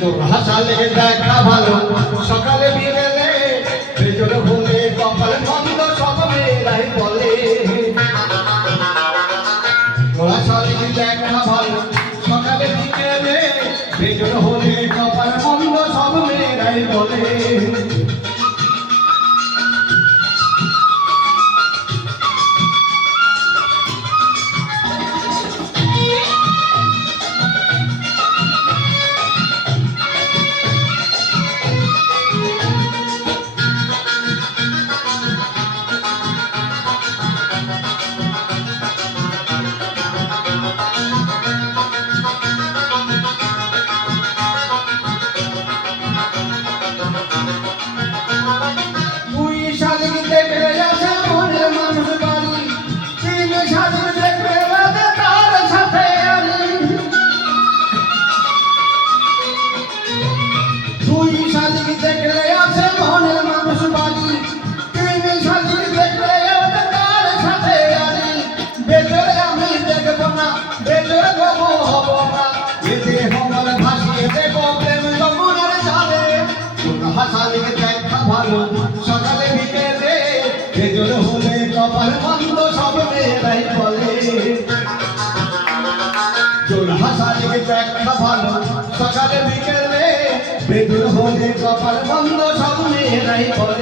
তোর হাসালে দেখা ভালো, সকালে বিকেলে বেজল হলে কপাল বন্ধ সব মেয়েরাই বলে। তোর হাসালে দেখা ভালো, সকালে বিকেলে দেখা ভালো। সকালে বিকেলে বেজর হলে কপাল বন্ধ সব মেয়েরাই বলে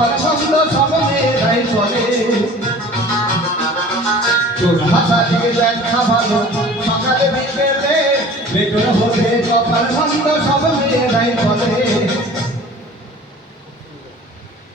হলে সব মেয়েরাই বলে তোর হাসা দিকে দেখা ভালো সকালে বিকেলে বেতন হলে